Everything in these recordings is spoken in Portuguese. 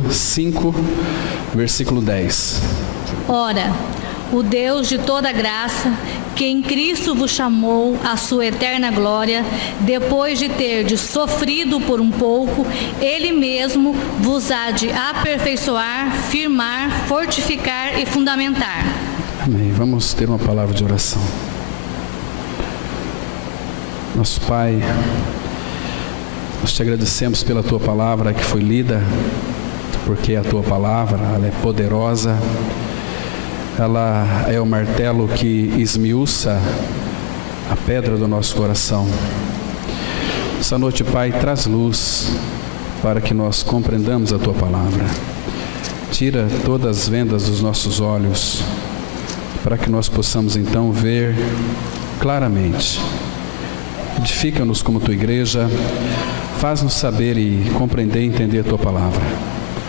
capítulo 5, versículo 10. Ora, o Deus de toda graça, que em Cristo vos chamou à sua eterna glória, depois de terdes sofrido por um pouco, Ele mesmo vos há de aperfeiçoar, firmar, fortificar e fundamentar. Amém. Vamos ter uma palavra de oração. Nosso Pai, nós te agradecemos pela Tua palavra que foi lida, porque a Tua palavra, ela é poderosa, ela é o martelo que esmiuça a pedra do nosso coração. Essa noite, Pai, traz luz para que nós compreendamos a Tua palavra. Tira todas as vendas dos nossos olhos, para que nós possamos então ver claramente. Edifica-nos como Tua igreja, faz-nos saber e compreender e entender a Tua palavra.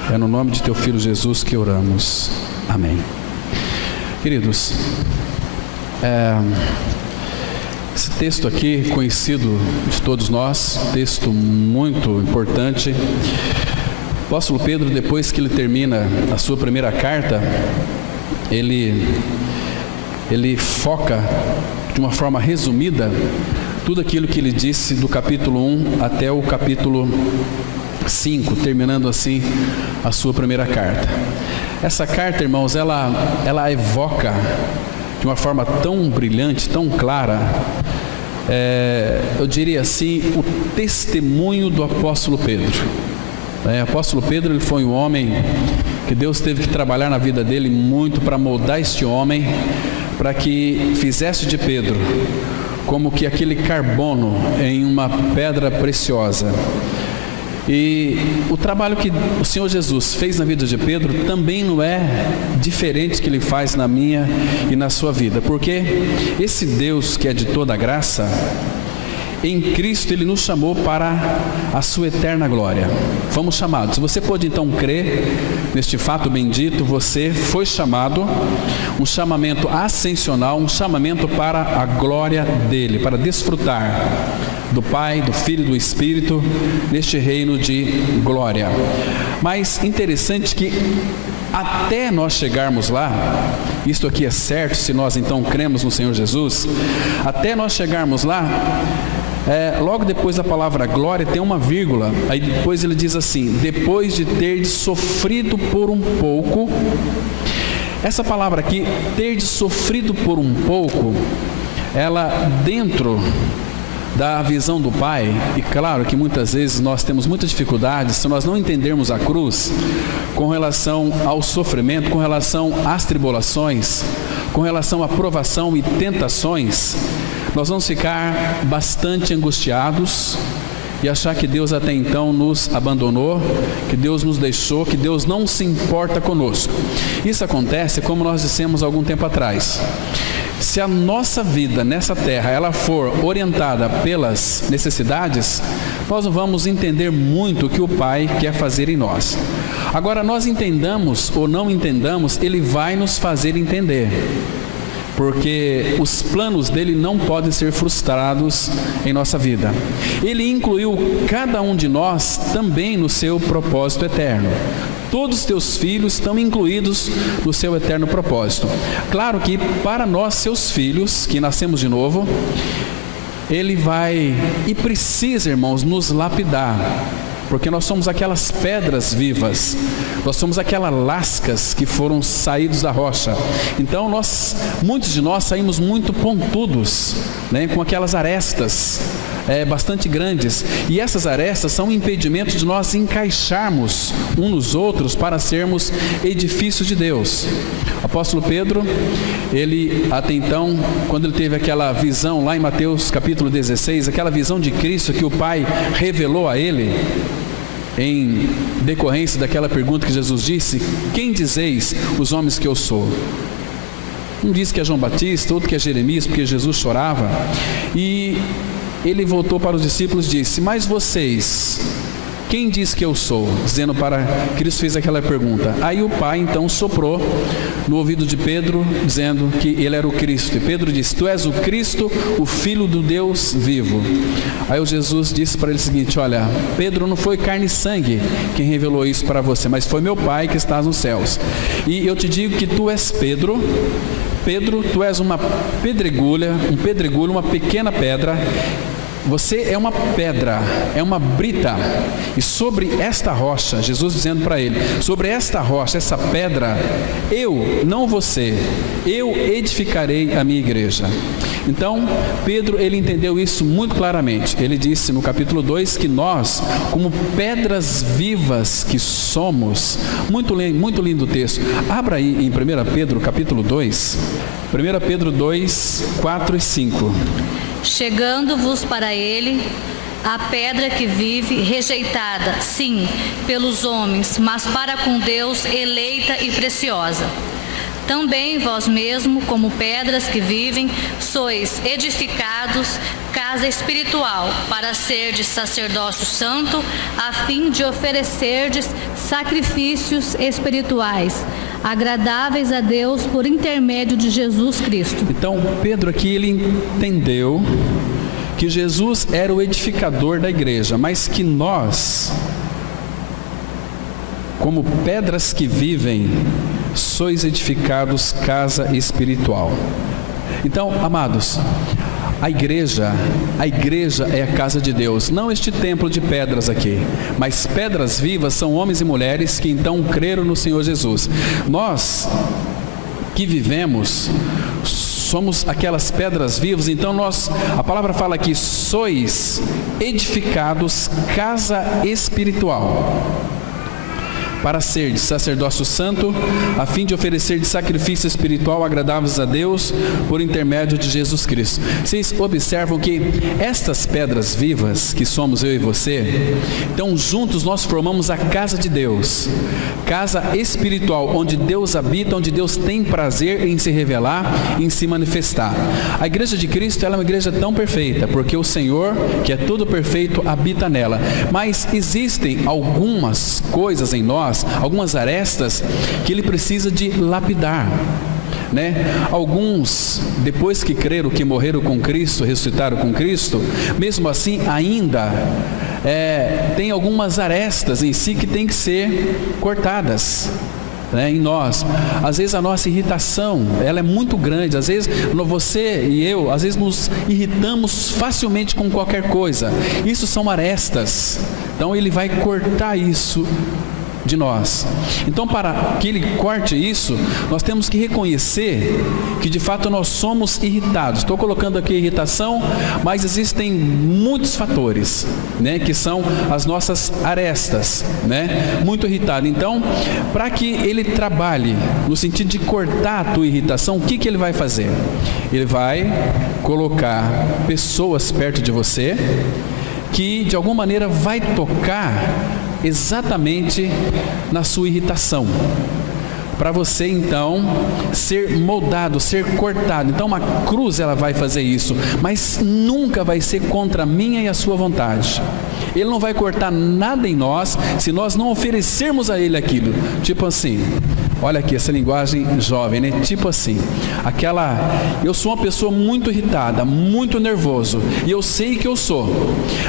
É no nome de Teu Filho Jesus que oramos. Amém. Queridos, esse texto aqui, conhecido de todos nós, texto muito importante. O apóstolo Pedro, depois que ele termina a sua primeira carta, ele foca de uma forma resumida tudo aquilo que ele disse do capítulo 1 até o capítulo 5, terminando assim a sua primeira carta. Essa carta, irmãos, ela evoca de uma forma tão brilhante, tão clara, eu diria assim, o testemunho do apóstolo Pedro. O apóstolo Pedro, ele foi um homem que Deus teve que trabalhar na vida dele muito para moldar este homem, para que fizesse de Pedro como que aquele carbono em uma pedra preciosa. E o trabalho que o Senhor Jesus fez na vida de Pedro também não é diferente que Ele faz na minha e na sua vida, porque esse Deus que é de toda graça, em Cristo Ele nos chamou para a sua eterna glória. Fomos chamados. Você pode então crer neste fato bendito. Você foi chamado, um chamamento ascensional, um chamamento para a glória dEle, para desfrutar do Pai, do Filho e do Espírito neste reino de glória. Mas interessante que até nós chegarmos lá, isto aqui é certo se nós então cremos no Senhor Jesus, até nós chegarmos lá, logo depois da palavra glória tem uma vírgula, aí depois ele diz assim: depois de ter sofrido por um pouco. Essa palavra aqui, ter sofrido por um pouco, ela dentro da visão do Pai, e claro que muitas vezes nós temos muita dificuldade se nós não entendermos a cruz com relação ao sofrimento, com relação às tribulações, com relação à provação e tentações, nós vamos ficar bastante angustiados e achar que Deus até então nos abandonou, que Deus nos deixou, que Deus não se importa conosco. Isso acontece, como nós dissemos algum tempo atrás. Se a nossa vida nessa terra ela for orientada pelas necessidades, nós não vamos entender muito o que o Pai quer fazer em nós. Agora, nós entendamos ou não entendamos, Ele vai nos fazer entender, porque os planos dele não podem ser frustrados em nossa vida. Ele incluiu cada um de nós também no seu propósito eterno. Todos os teus filhos estão incluídos no seu eterno propósito. Claro que para nós, seus filhos, que nascemos de novo, Ele vai e precisa, irmãos, nos lapidar, porque nós somos aquelas pedras vivas, nós somos aquelas lascas que foram saídos da rocha. Então muitos de nós saímos muito pontudos, com aquelas arestas bastante grandes, e essas arestas são impedimentos de nós encaixarmos uns nos outros para sermos edifícios de Deus. O apóstolo Pedro, ele até então, quando ele teve aquela visão lá em Mateus capítulo 16, aquela visão de Cristo que o Pai revelou a ele, em decorrência daquela pergunta que Jesus disse: quem dizeis os homens que eu sou? Um diz que é João Batista, outro que é Jeremias, porque Jesus chorava. E ele voltou para os discípulos e disse: mas vocês, quem diz que eu sou? Dizendo para Cristo, fez aquela pergunta. Aí o Pai então soprou no ouvido de Pedro, dizendo que ele era o Cristo. E Pedro disse: tu és o Cristo, o Filho do Deus vivo. Aí o Jesus disse para ele o seguinte: olha, Pedro, não foi carne e sangue quem revelou isso para você, mas foi meu Pai que está nos céus. E eu te digo que tu és Pedro. Pedro, tu és uma pedregulho, uma pequena pedra. Você é uma pedra, é uma brita, e sobre esta rocha, Jesus dizendo para ele, sobre esta rocha, essa pedra, eu, não você, eu edificarei a minha igreja. Então, Pedro, ele entendeu isso muito claramente. Ele disse no capítulo 2 que nós, como pedras vivas que somos, muito lindo o texto. Abra aí em 1 Pedro, capítulo 2, 1 Pedro 2, 4 e 5. Chegando-vos para ele a pedra que vive, rejeitada, sim, pelos homens, mas para com Deus eleita e preciosa. Também vós mesmo, como pedras que vivem, sois edificados, casa espiritual, para serdes sacerdócio santo, a fim de oferecerdes sacrifícios espirituais, agradáveis a Deus por intermédio de Jesus Cristo. Então, Pedro aqui, ele entendeu que Jesus era o edificador da igreja, mas que nós, como pedras que vivem, sois edificados casa espiritual. Então, amados, a igreja é a casa de Deus, não este templo de pedras aqui, mas pedras vivas são homens e mulheres que então creram no Senhor Jesus. Nós que vivemos somos aquelas pedras vivas. Então a palavra fala que sois edificados casa espiritual, para ser de sacerdócio santo, a fim de oferecer de sacrifício espiritual agradáveis a Deus, por intermédio de Jesus Cristo. Vocês observam que estas pedras vivas, que somos eu e você, então juntos nós formamos a casa de Deus, casa espiritual, onde Deus habita, onde Deus tem prazer em se revelar, em se manifestar. A igreja de Cristo, ela é uma igreja tão perfeita, porque o Senhor, que é todo perfeito, habita nela. Mas existem algumas coisas em nós, algumas arestas que ele precisa de lapidar, né? Alguns, depois que creram, que morreram com Cristo, ressuscitaram com Cristo, mesmo assim ainda tem algumas arestas em si que tem que ser cortadas, né, em nós. Às vezes a nossa irritação, ela é muito grande. Às vezes você e eu, às vezes nos irritamos facilmente com qualquer coisa. Isso são arestas. Então ele vai cortar isso de nós. Então, para que ele corte isso, nós temos que reconhecer que de fato nós somos irritados. Estou colocando aqui irritação, mas existem muitos fatores, né, que são as nossas arestas, né, muito irritado. Então, para que ele trabalhe no sentido de cortar a tua irritação, o que ele vai fazer? Ele vai colocar pessoas perto de você que de alguma maneira vai tocar exatamente na sua irritação, para você então ser moldado, ser cortado. Então uma cruz, ela vai fazer isso, mas nunca vai ser contra a minha e a sua vontade. Ele não vai cortar nada em nós se nós não oferecermos a ele aquilo. Tipo assim, olha aqui essa linguagem jovem, né? Tipo assim, eu sou uma pessoa muito irritada, muito nervoso, e eu sei que eu sou,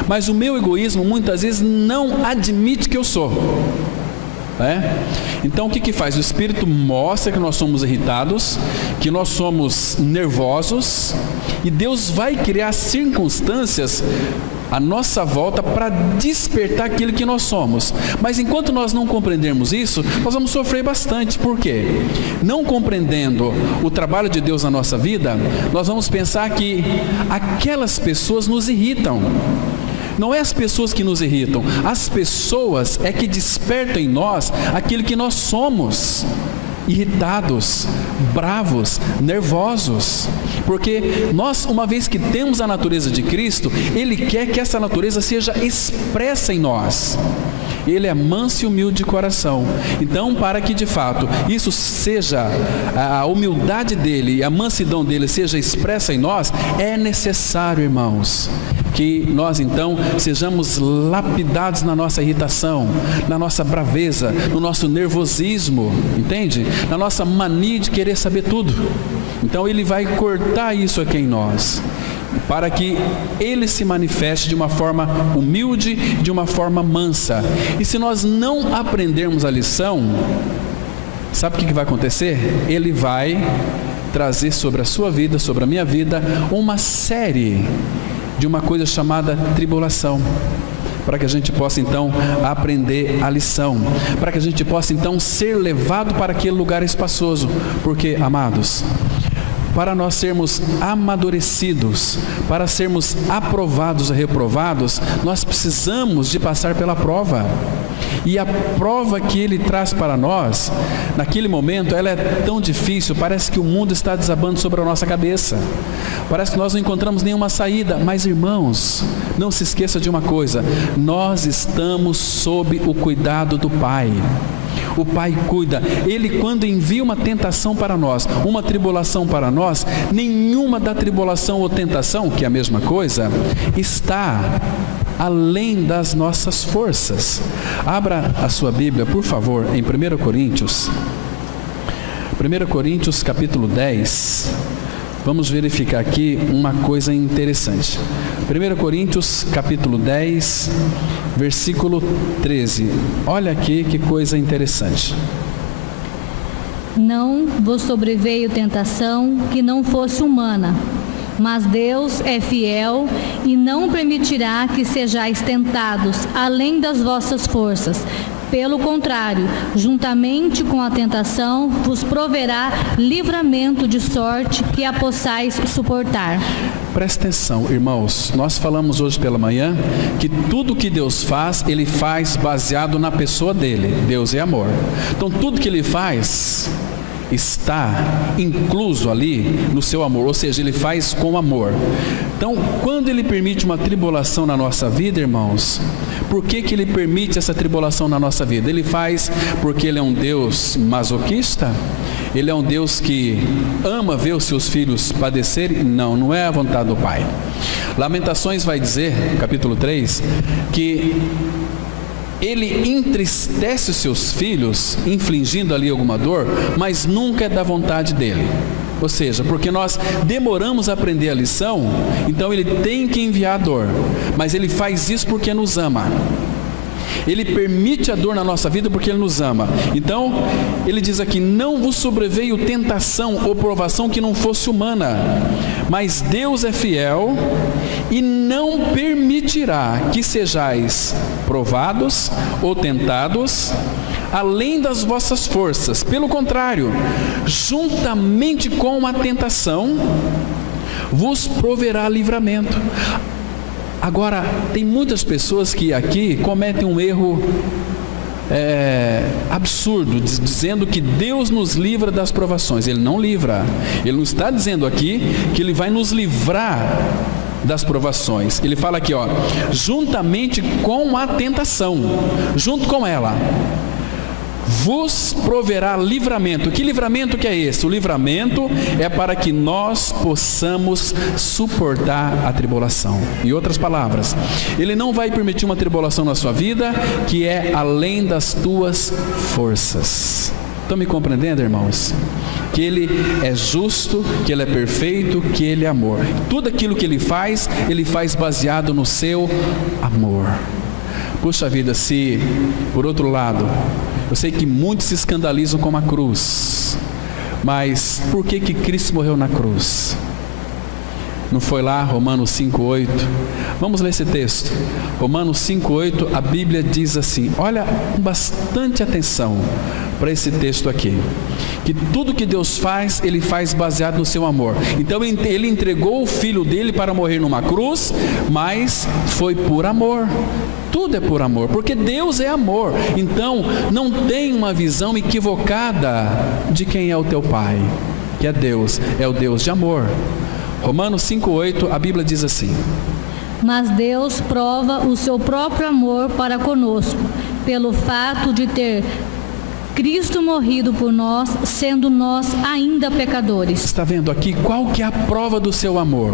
mas o meu egoísmo muitas vezes não admite que eu sou. Então o que faz? O Espírito mostra que nós somos irritados, que nós somos nervosos, e Deus vai criar circunstâncias à nossa volta para despertar aquilo que nós somos. Mas enquanto nós não compreendermos isso, nós vamos sofrer bastante. Por quê? Não compreendendo o trabalho de Deus na nossa vida, nós vamos pensar que aquelas pessoas nos irritam. Não é as pessoas que nos irritam, as pessoas é que despertam em nós aquilo que nós somos: irritados, bravos, nervosos. Porque nós, uma vez que temos a natureza de Cristo, Ele quer que essa natureza seja expressa em nós. Ele é manso e humilde de coração. Então, para que de fato isso seja, a humildade dele e a mansidão dele seja expressa em nós, é necessário, irmãos, que nós então sejamos lapidados na nossa irritação, na nossa braveza, no nosso nervosismo, entende? Na nossa mania de querer saber tudo. Então ele vai cortar isso aqui em nós, para que ele se manifeste de uma forma humilde, de uma forma mansa. E se nós não aprendermos a lição, sabe o que vai acontecer? Ele vai trazer sobre a sua vida, sobre a minha vida, uma série de uma coisa chamada tribulação, para que a gente possa então aprender a lição, para que a gente possa então ser levado para aquele lugar espaçoso, porque, amados, para nós sermos amadurecidos, para sermos aprovados ou reprovados, nós precisamos de passar pela prova. E a prova que ele traz para nós, naquele momento, ela é tão difícil, parece que o mundo está desabando sobre a nossa cabeça. Parece que nós não encontramos nenhuma saída. Mas, irmãos, não se esqueça de uma coisa: nós estamos sob o cuidado do Pai. O Pai cuida. Ele, quando envia uma tentação para nós, uma tribulação para nós, nenhuma da tribulação ou tentação, que é a mesma coisa, está além das nossas forças. Abra a sua Bíblia, por favor, em 1 Coríntios. 1 Coríntios capítulo 10. Vamos verificar aqui uma coisa interessante. 1 Coríntios capítulo 10, versículo 13. Olha aqui que coisa interessante. Não vos sobreveio tentação que não fosse humana, mas Deus é fiel e não permitirá que sejais tentados além das vossas forças. Pelo contrário, juntamente com a tentação, vos proverá livramento de sorte que a possais suportar. Presta atenção, irmãos. Nós falamos hoje pela manhã que tudo que Deus faz, Ele faz baseado na pessoa dele. Deus é amor. Então tudo que Ele faz está incluso ali no seu amor, ou seja, Ele faz com amor. Então, quando Ele permite uma tribulação na nossa vida, irmãos, por que Ele permite essa tribulação na nossa vida? Ele faz porque Ele é um Deus masoquista? Ele é um Deus que ama ver os seus filhos padecerem? Não, não é a vontade do Pai. Lamentações vai dizer, capítulo 3, que Ele entristece os seus filhos, infligindo ali alguma dor, mas nunca é da vontade dele. Ou seja, porque nós demoramos a aprender a lição, então Ele tem que enviar a dor, mas Ele faz isso porque nos ama. Ele permite a dor na nossa vida porque Ele nos ama. Então, Ele diz aqui: não vos sobreveio tentação ou provação que não fosse humana, mas Deus é fiel e não permitirá que sejais provados ou tentados além das vossas forças. Pelo contrário, juntamente com a tentação, vos proverá livramento. Agora, tem muitas pessoas que aqui cometem um erro absurdo, dizendo que Deus nos livra das provações. Ele não livra. Ele não está dizendo aqui que Ele vai nos livrar das provações. Ele fala aqui, ó, juntamente com a tentação, junto com ela, vos proverá livramento. Que livramento que é esse? O livramento é para que nós possamos suportar a tribulação. Em outras palavras, Ele não vai permitir uma tribulação na sua vida que é além das tuas forças. Estão me compreendendo, irmãos? Que Ele é justo, que Ele é perfeito, que Ele é amor. Tudo aquilo que Ele faz baseado no seu amor. Puxa vida, se por outro lado, eu sei que muitos se escandalizam com a cruz, mas por que Cristo morreu na cruz? Não foi lá Romanos 5,8? Vamos ler esse texto. Romanos 5,8, a Bíblia diz assim, olha com bastante atenção para esse texto aqui, que tudo que Deus faz, Ele faz baseado no seu amor. Então Ele entregou o Filho dEle para morrer numa cruz, mas foi por amor. Tudo é por amor, porque Deus é amor. Então não tem uma visão equivocada de quem é o teu Pai, que é Deus, é o Deus de amor. Romanos 5,8, a Bíblia diz assim: mas Deus prova o seu próprio amor para conosco, pelo fato de ter Cristo morrido por nós, sendo nós ainda pecadores. Está vendo aqui qual que é a prova do seu amor?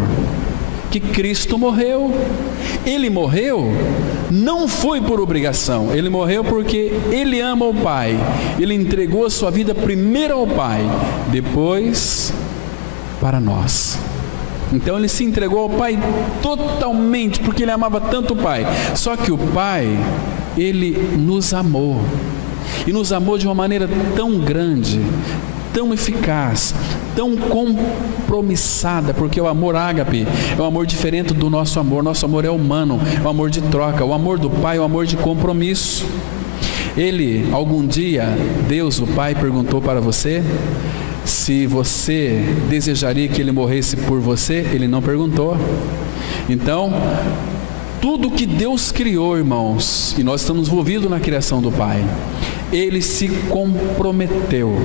Que Cristo morreu. Ele morreu não foi por obrigação, ele morreu porque ele ama o Pai. Ele entregou a sua vida primeiro ao Pai, depois para nós. Então ele se entregou ao Pai totalmente, porque ele amava tanto o Pai. Só que o Pai, ele nos amou, e nos amou de uma maneira tão grande, tão eficaz, tão compromissada, porque o amor ágape é um amor diferente do nosso amor. Nosso amor é humano, é um amor de troca. O amor do Pai é um amor de compromisso. Ele, algum dia, Deus, o Pai, perguntou para você se você desejaria que ele morresse por você. Ele não perguntou. Então, tudo que Deus criou, irmãos, e nós estamos envolvidos na criação do Pai, ele se comprometeu,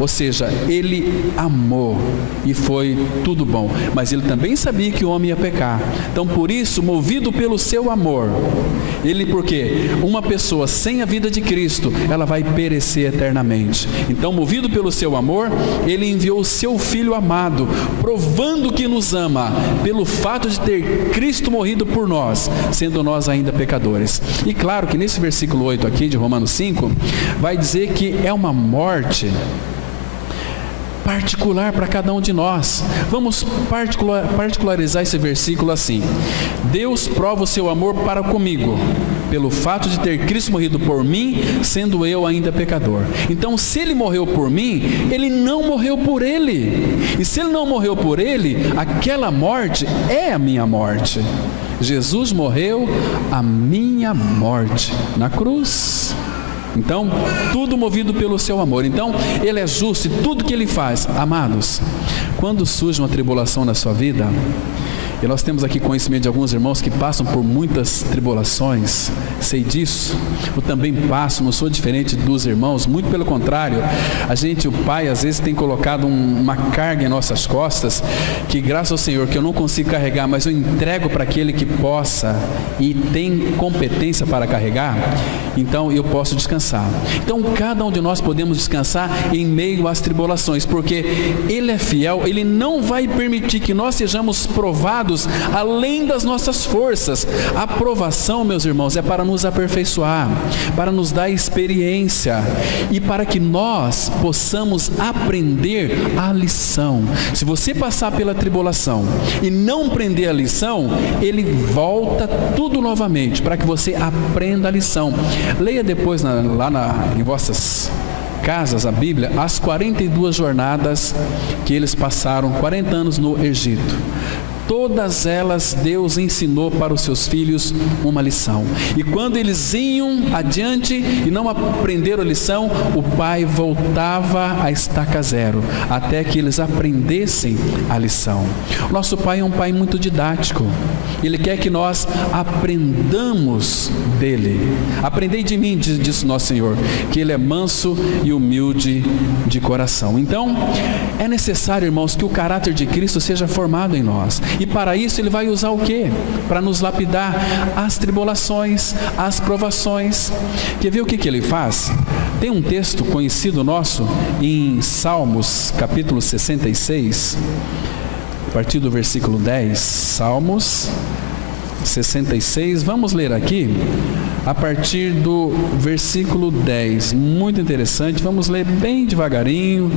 ou seja, ele amou, e foi tudo bom, mas ele também sabia que o homem ia pecar. Então por isso, movido pelo seu amor, ele, porque uma pessoa sem a vida de Cristo, ela vai perecer eternamente. Então, movido pelo seu amor, ele enviou o seu Filho amado, provando que nos ama, pelo fato de ter Cristo morrido por nós, sendo nós ainda pecadores. E claro que nesse versículo 8 aqui de Romanos 5, vai dizer que é uma morte particular para cada um de nós. Vamos particularizar esse versículo assim: Deus prova o seu amor para comigo, pelo fato de ter Cristo morrido por mim, sendo eu ainda pecador. Então, se ele morreu por mim, ele não morreu por ele. E se ele não morreu por ele, aquela morte é a minha morte. Jesus morreu a minha morte na cruz. Então, tudo movido pelo seu amor. Então, ele é justo e tudo que ele faz. Amados, quando surge uma tribulação na sua vida, e nós temos aqui conhecimento de alguns irmãos que passam por muitas tribulações, sei disso, eu também passo, não sou diferente dos irmãos, muito pelo contrário. O Pai às vezes tem colocado uma carga em nossas costas, que graças ao Senhor, que eu não consigo carregar, mas eu entrego para aquele que possa e tem competência para carregar, então eu posso descansar. Então cada um de nós podemos descansar em meio às tribulações, porque ele é fiel, ele não vai permitir que nós sejamos provados além das nossas forças. A provação, meus irmãos, é para nos aperfeiçoar, para nos dar experiência e para que nós possamos aprender a lição. Se você passar pela tribulação e não aprender a lição, ele volta tudo novamente para que você aprenda a lição. Leia depois em vossas casas a Bíblia, as 42 jornadas que eles passaram, 40 anos no Egito. Todas elas Deus ensinou para os seus filhos uma lição. E quando eles iam adiante e não aprenderam a lição, o Pai voltava a estaca zero, até que eles aprendessem a lição. O nosso Pai é um Pai muito didático. Ele quer que nós aprendamos dele. Aprendei de mim, disse nosso Senhor, que ele é manso e humilde de coração. Então, é necessário, irmãos, que o caráter de Cristo seja formado em nós. E para isso ele vai usar o quê? Para nos lapidar as tribulações, as provações. Quer ver o que ele faz? Tem um texto conhecido nosso em Salmos, capítulo 66, a partir do versículo 10. Salmos 66, vamos ler aqui a partir do versículo 10, muito interessante. Vamos ler bem devagarinho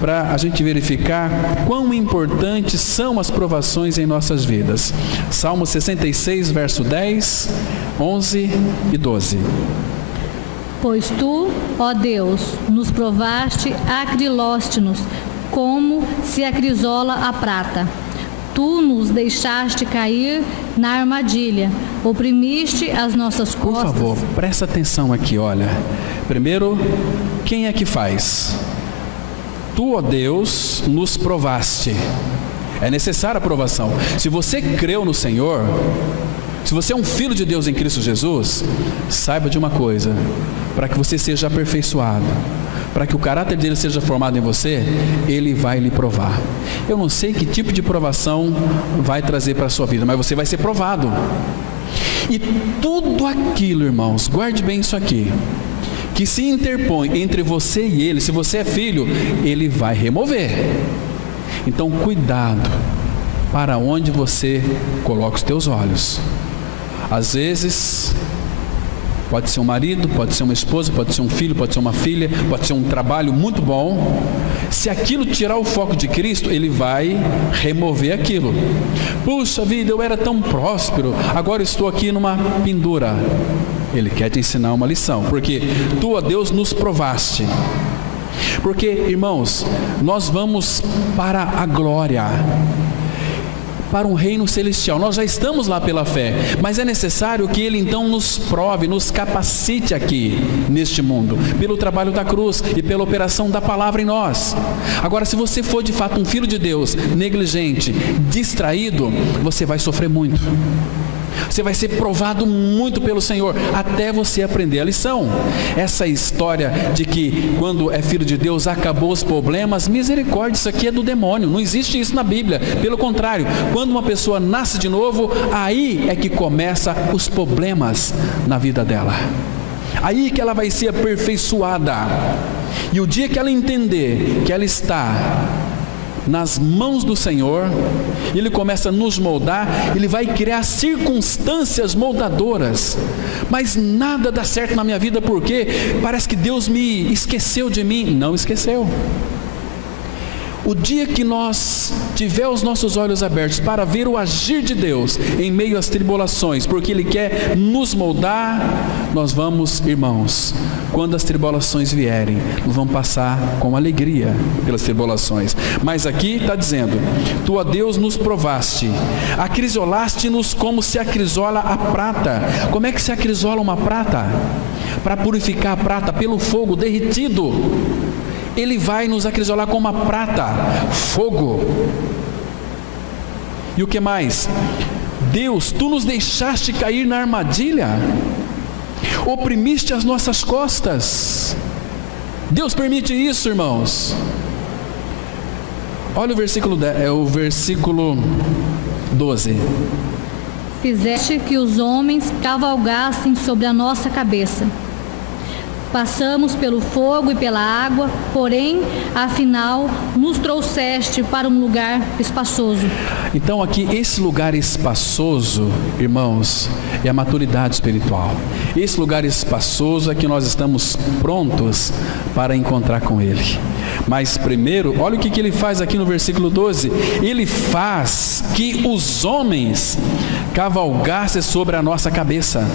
para a gente verificar quão importantes são as provações em nossas vidas. Salmo 66, verso 10, 11 e 12. Pois tu, ó Deus, nos provaste, acrilóste-nos, como se acrisola a prata. Tu nos deixaste cair na armadilha, oprimiste as nossas costas. Por favor, presta atenção aqui, olha. Primeiro, quem é que faz? Tu, ó Deus, nos provaste. É necessária a provação. Se você creu no Senhor, se você é um filho de Deus em Cristo Jesus, saiba de uma coisa: para que você seja aperfeiçoado, para que o caráter dele seja formado em você, ele vai lhe provar. Eu não sei que tipo de provação vai trazer para a sua vida, mas você vai ser provado. E tudo aquilo, irmãos, guarde bem isso aqui, que se interpõe entre você e ele, se você é filho, ele vai remover. Então cuidado para onde você coloca os teus olhos. Às vezes pode ser um marido, pode ser uma esposa, pode ser um filho, pode ser uma filha, pode ser um trabalho muito bom. Se aquilo tirar o foco de Cristo, ele vai remover aquilo. Puxa vida, eu era tão próspero, agora estou aqui numa pendura. Ele quer te ensinar uma lição, porque tu, ó Deus, nos provaste. Porque, irmãos, nós vamos para a glória, para um reino celestial. Nós já estamos lá pela fé, mas é necessário que Ele então nos prove, nos capacite aqui neste mundo, pelo trabalho da cruz e pela operação da palavra em nós. Agora, se você for de fato um filho de Deus, negligente, distraído, você vai sofrer muito. Você vai ser provado muito pelo Senhor, até você aprender a lição. Essa história de que quando é filho de Deus acabou os problemas, misericórdia, isso aqui é do demônio, não existe isso na Bíblia. Pelo contrário, quando uma pessoa nasce de novo, aí é que começa os problemas na vida dela. Aí que ela vai ser aperfeiçoada. E o dia que ela entender que ela está nas mãos do Senhor, Ele começa a nos moldar, Ele vai criar circunstâncias moldadoras. Mas nada dá certo na minha vida porque parece que Deus me esqueceu de mim. Não esqueceu. O dia que nós tiver os nossos olhos abertos para ver o agir de Deus em meio às tribulações, porque Ele quer nos moldar, nós vamos, irmãos, quando as tribulações vierem, nós vamos passar com alegria pelas tribulações. Mas aqui está dizendo: tu, ó Deus, nos provaste, acrisolaste-nos como se acrisola a prata. Como é que se acrisola uma prata? Para purificar a prata pelo fogo derretido. Ele vai nos acrisolar com uma prata, fogo. E o que mais? Deus, tu nos deixaste cair na armadilha, oprimiste as nossas costas. Deus permite isso, irmãos. Olha o versículo 10, é o versículo 12. Fizeste que os homens cavalgassem sobre a nossa cabeça. Passamos pelo fogo e pela água, porém, afinal, nos trouxeste para um lugar espaçoso. Então aqui, esse lugar espaçoso, irmãos, é a maturidade espiritual. Esse lugar espaçoso é que nós estamos prontos para encontrar com Ele. Mas primeiro, olha o que Ele faz aqui no versículo 12. Ele faz que os homens cavalgassem sobre a nossa cabeça.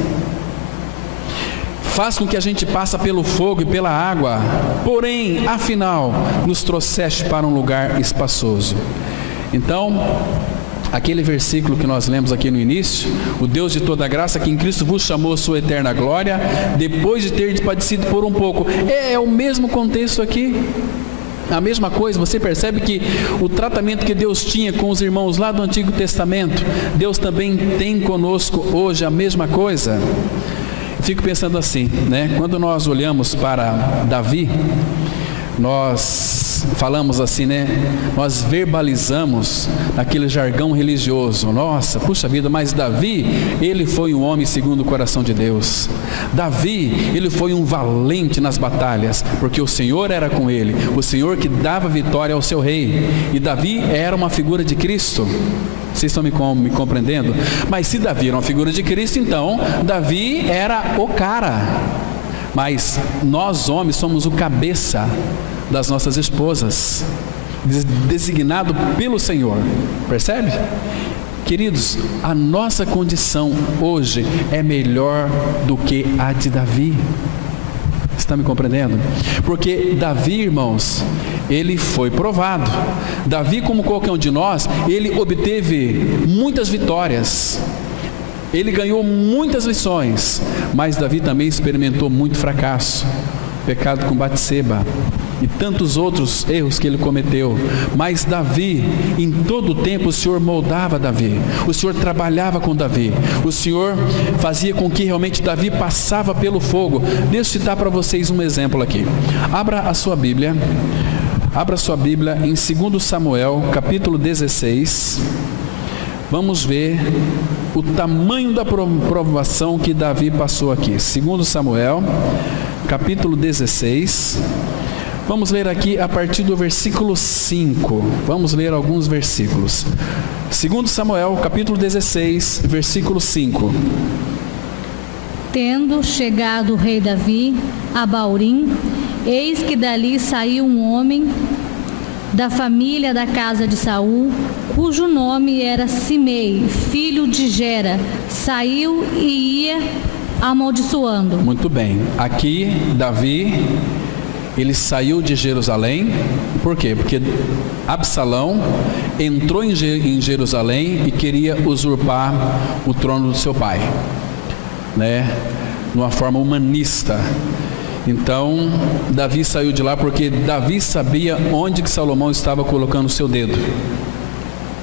Faz com que a gente passe pelo fogo e pela água, porém, afinal, nos trouxeste para um lugar espaçoso. Então, aquele versículo que nós lemos aqui no início, o Deus de toda graça, que em Cristo vos chamou a sua eterna glória, depois de ter padecido por um pouco, é o mesmo contexto aqui. A mesma coisa, você percebe que o tratamento que Deus tinha com os irmãos lá do Antigo Testamento, Deus também tem conosco hoje a mesma coisa. Fico pensando assim, né? Quando nós olhamos para Davi, nós falamos assim, né? Nós verbalizamos aquele jargão religioso. Nossa, puxa vida, mas Davi, ele foi um homem segundo o coração de Deus. Davi, ele foi um valente nas batalhas, porque o Senhor era com ele, o Senhor que dava vitória ao seu rei. E Davi era uma figura de Cristo. Vocês estão me compreendendo? Mas se Davi era uma figura de Cristo, então Davi era o cara. Mas nós homens somos o cabeça das nossas esposas, designado pelo Senhor. Percebe? Queridos, a nossa condição hoje é melhor do que a de Davi. Está me compreendendo? Porque Davi, irmãos, ele foi provado. Davi, como qualquer um de nós, ele obteve muitas vitórias. Ele ganhou muitas lições, mas Davi também experimentou muito fracasso. Pecado com Batseba e tantos outros erros que ele cometeu. Mas Davi, em todo o tempo, o Senhor moldava Davi, o Senhor trabalhava com Davi, o Senhor fazia com que realmente Davi passava pelo fogo. Deixa eu citar para vocês um exemplo aqui. Abra a sua Bíblia em 2 Samuel, capítulo 16, vamos ver o tamanho da provação que Davi passou aqui. 2 Samuel, capítulo 16. Vamos ler aqui a partir do versículo 5. Vamos ler alguns versículos. 2 Samuel, capítulo 16, versículo 5. Tendo chegado o rei Davi a Baurim, eis que dali saiu um homem da família da casa de Saul, cujo nome era Simei, filho de Gera. Saiu e ia amaldiçoando. Muito bem. Aqui, Davi, ele saiu de Jerusalém. Por quê? Porque Absalão entrou em Jerusalém e queria usurpar o trono do seu pai, né? De uma forma humanista. Então, Davi saiu de lá porque Davi sabia onde que Salomão estava colocando o seu dedo.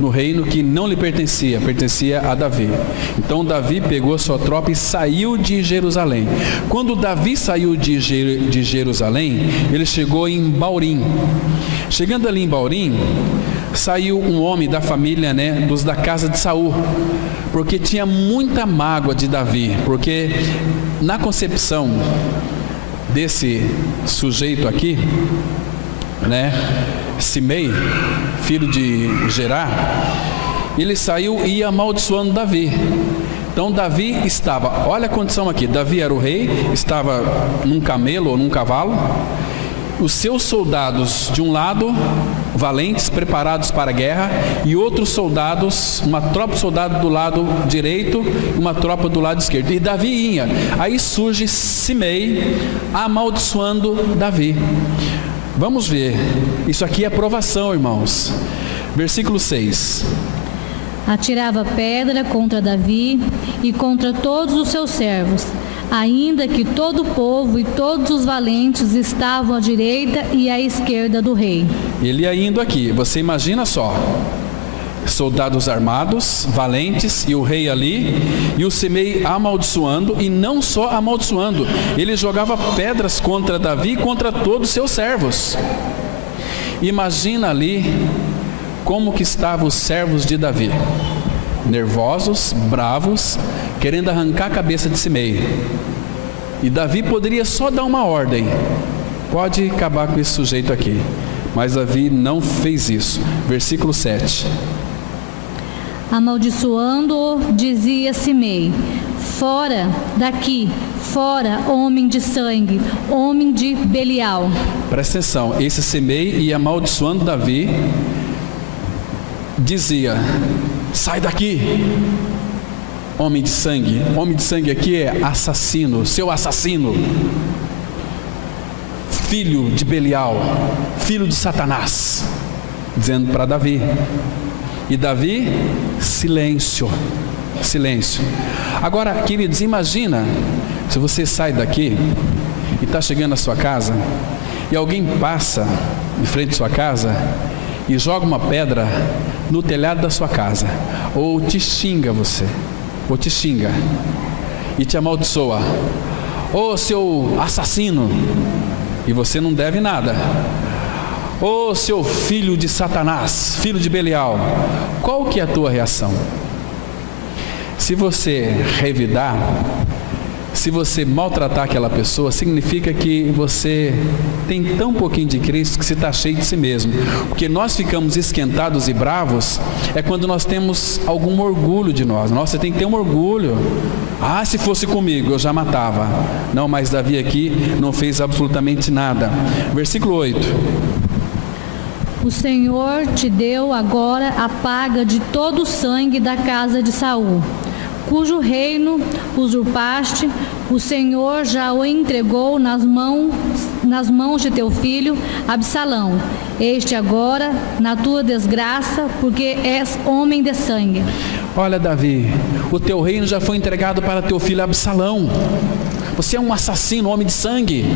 No reino que não lhe pertencia, pertencia a Davi. Então Davi pegou sua tropa e saiu de Jerusalém. Quando Davi saiu de Jerusalém, ele chegou em Baurim. Chegando ali em Baurim, saiu um homem da família, né, dos da casa de Saul, porque tinha muita mágoa de Davi, porque na concepção desse sujeito aqui, né, Simei, filho de Gerá, ele saiu e ia amaldiçoando Davi. Então Davi estava, olha a condição aqui, Davi era o rei, estava num camelo ou num cavalo, os seus soldados de um lado, valentes, preparados para a guerra, e outros soldados, uma tropa de soldados do lado direito e uma tropa do lado esquerdo, e Davi ia. Aí surge Simei amaldiçoando Davi. Vamos ver, isso aqui é provação, irmãos. Versículo 6. Atirava pedra contra Davi e contra todos os seus servos, ainda que todo o povo e todos os valentes estavam à direita e à esquerda do rei. Ele ia indo aqui, você imagina só, soldados armados, valentes, e o rei ali, e o Simei amaldiçoando, e não só amaldiçoando, ele jogava pedras contra Davi e contra todos os seus servos. Imagina ali como que estavam os servos de Davi, nervosos, bravos, querendo arrancar a cabeça de Simei. E Davi poderia só dar uma ordem: pode acabar com esse sujeito aqui. Mas Davi não fez isso. Versículo 7. Amaldiçoando-o, dizia Simei: fora daqui, fora, homem de sangue, homem de Belial. Presta atenção, esse Simei ia amaldiçoando Davi, dizia: sai daqui, homem de sangue. Homem de sangue aqui é assassino, seu assassino, filho de Belial, filho de Satanás, dizendo para Davi. E Davi, silêncio, silêncio. Agora, queridos, imagina se você sai daqui e está chegando à sua casa e alguém passa em frente à sua casa e joga uma pedra no telhado da sua casa, ou te xinga você, ou te xinga e te amaldiçoa: ô seu assassino, e você não deve nada, ô seu filho de Satanás, filho de Belial. Qual que é a tua reação? Se você revidar, se você maltratar aquela pessoa, significa que você tem tão pouquinho de Cristo que você está cheio de si mesmo. Porque nós ficamos esquentados e bravos é quando nós temos algum orgulho de nós. Nossa, você tem que ter um orgulho. Ah, se fosse comigo, eu já matava. Não, mas Davi aqui não fez absolutamente nada. Versículo 8. O Senhor te deu agora a paga de todo o sangue da casa de Saul, cujo reino usurpaste. O Senhor já o entregou nas mãos de teu filho Absalão. Este agora na tua desgraça, porque és homem de sangue. Olha, Davi, o teu reino já foi entregado para teu filho Absalão. Você é um assassino, homem de sangue.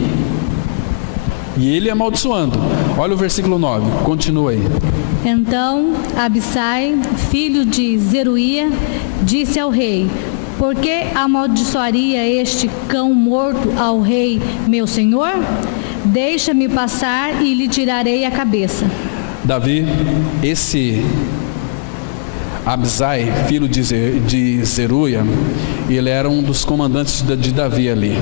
E ele amaldiçoando. Olha o versículo 9, continua aí. Então Abissai, filho de Zeruia, disse ao rei: por que amaldiçoaria este cão morto ao rei, meu senhor? Deixa-me passar e lhe tirarei a cabeça. Davi, esse Abisai, filho de Zeruia, ele era um dos comandantes de Davi ali.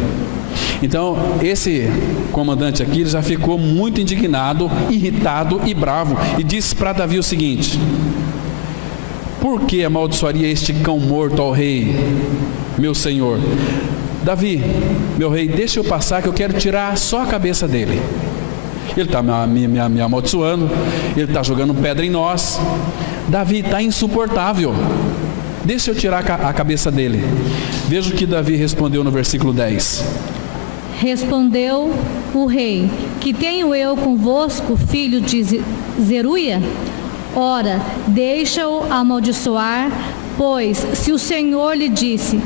Então, esse comandante aqui, ele já ficou muito indignado, irritado e bravo, e disse para Davi o seguinte: por que amaldiçoaria este cão morto ao rei, meu senhor? Davi, meu rei, deixa eu passar que eu quero tirar só a cabeça dele. Ele está me amaldiçoando, ele está jogando pedra em nós. Davi está insuportável, deixa eu tirar a cabeça dele. Veja o que Davi respondeu no versículo 10. Respondeu o rei: que tenho eu convosco, filho de Zeruia? Ora, deixa-o amaldiçoar, pois se o Senhor lhe disse: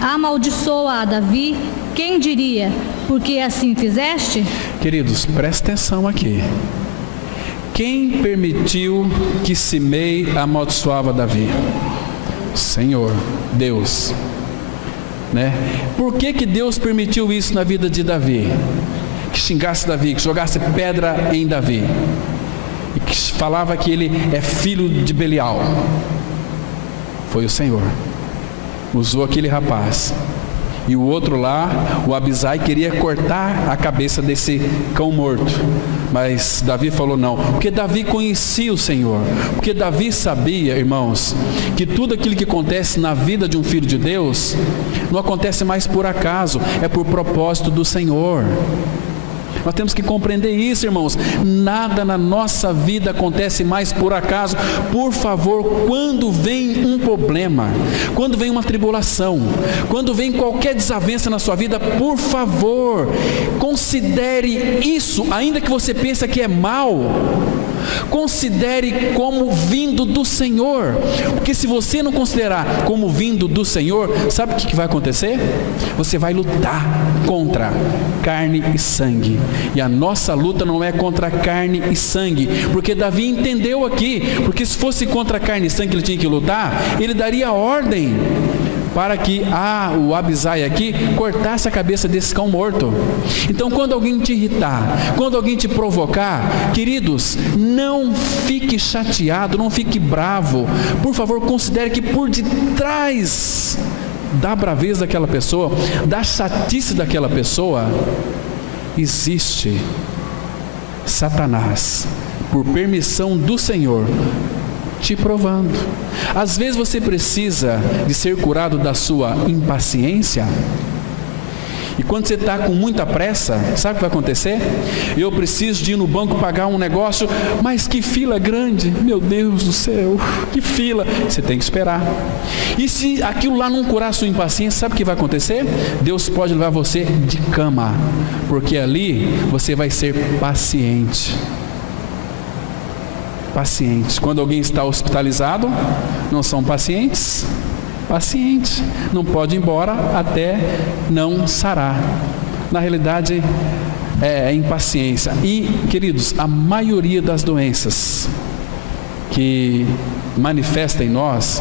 amaldiçoa a Davi, quem diria, porque assim fizeste? Queridos, presta atenção aqui. Quem permitiu que Simei amaldiçoava Davi? Senhor, Deus, né? Por que Deus permitiu isso na vida de Davi? Que xingasse Davi, que jogasse pedra em Davi, e que falava que ele é filho de Belial. Foi o Senhor. Usou aquele rapaz. E o outro lá, o Abisai, queria cortar a cabeça desse cão morto. Mas Davi falou não, porque Davi conhecia o Senhor. Porque Davi sabia, irmãos, que tudo aquilo que acontece na vida de um filho de Deus não acontece mais por acaso, é por propósito do Senhor. Nós temos que compreender isso, irmãos. Nada na nossa vida acontece mais por acaso. Por favor, quando vem um problema, quando vem uma tribulação, quando vem qualquer desavença na sua vida, por favor, considere isso, ainda que você pense que é mal, considere como vindo do Senhor. Porque se você não considerar como vindo do Senhor, sabe o que vai acontecer? Você vai lutar contra carne e sangue. E a nossa luta não é contra carne e sangue, porque Davi entendeu aqui, porque se fosse contra carne e sangue que ele tinha que lutar, ele daria ordem para que o Abisai aqui cortasse a cabeça desse cão morto. Então, quando alguém te irritar, quando alguém te provocar, queridos, não fique chateado, não fique bravo. Por favor, considere que por detrás da braveza daquela pessoa, da chatice daquela pessoa, existe Satanás, por permissão do Senhor, te provando. Às vezes você precisa de ser curado da sua impaciência. E quando você está com muita pressa, sabe o que vai acontecer? Eu preciso de ir no banco pagar um negócio, mas que fila grande, meu Deus do céu, que fila. Você tem que esperar. E se aquilo lá não curar a sua impaciência, sabe o que vai acontecer? Deus pode levar você de cama, porque ali você vai ser paciente. Pacientes. Quando alguém está hospitalizado, não são pacientes? Pacientes. Não pode ir embora até não sarar. Na realidade, é impaciência. E, queridos, a maioria das doenças que manifestam em nós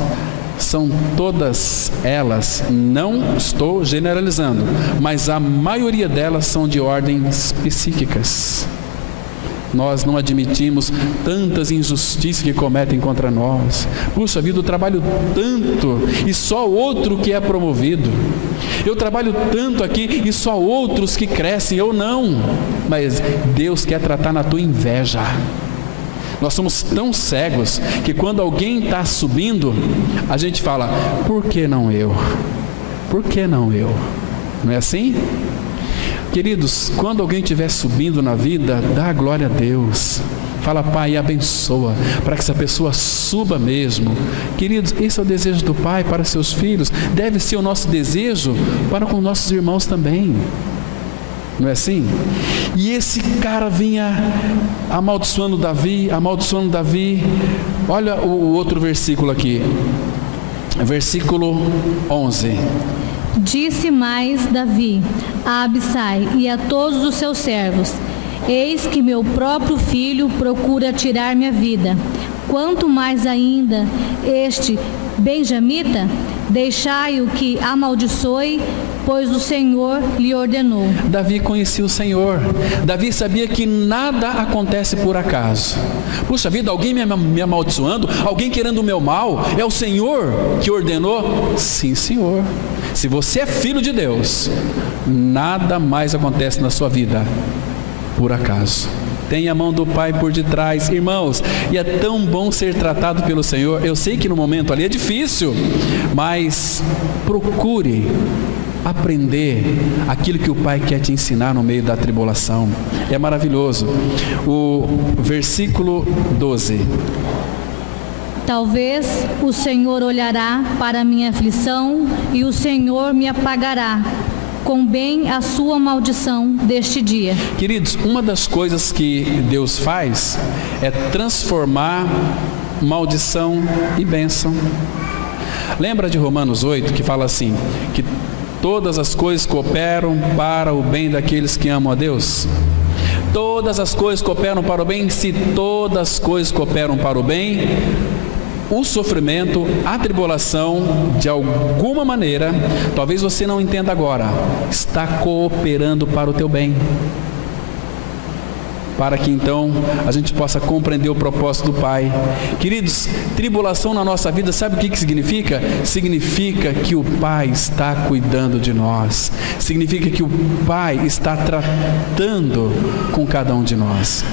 são todas elas, não estou generalizando, mas a maioria delas são de ordens psíquicas. Nós não admitimos tantas injustiças que cometem contra nós. Puxa vida, eu trabalho tanto e só outro que é promovido. Eu trabalho tanto aqui e só outros que crescem, eu não. Mas Deus quer tratar na tua inveja. Nós somos tão cegos que quando alguém está subindo, a gente fala: por que não eu? Por que não eu? Não é assim? Queridos, quando alguém estiver subindo na vida, dá glória a Deus. Fala: Pai, abençoa, para que essa pessoa suba mesmo. Queridos, esse é o desejo do Pai para seus filhos. Deve ser o nosso desejo para com nossos irmãos também. Não é assim? E esse cara vinha amaldiçoando Davi. Olha o outro versículo aqui. Versículo 11. Disse mais Davi a Abisai e a todos os seus servos: eis que meu próprio filho procura tirar minha vida. Quanto mais ainda este benjamita? Deixai-o que amaldiçoe pois o Senhor lhe ordenou. Davi conhecia o Senhor. Davi sabia que nada acontece por acaso. Puxa vida, alguém me amaldiçoando? Alguém querendo o meu mal? É o Senhor que ordenou? Sim, Senhor. Se você é filho de Deus, nada mais acontece na sua vida por acaso. Tem a mão do Pai por detrás, irmãos, e é tão bom ser tratado pelo Senhor. Eu sei que no momento ali é difícil, mas procure aprender aquilo que o Pai quer te ensinar no meio da tribulação. É maravilhoso. O versículo 12. Talvez o Senhor olhará para a minha aflição e o Senhor me apagará com bem a sua maldição deste dia. Queridos, uma das coisas que Deus faz é transformar maldição em bênção. Lembra de Romanos 8, que fala assim, que todas as coisas cooperam para o bem daqueles que amam a Deus? Todas as coisas cooperam para o bem. Se todas as coisas cooperam para o bem, o sofrimento, a tribulação, de alguma maneira, talvez você não entenda agora, está cooperando para o teu bem, para que então a gente possa compreender o propósito do Pai. Queridos, tribulação na nossa vida, sabe o que significa? Significa que o Pai está cuidando de nós, significa que o Pai está tratando com cada um de nós.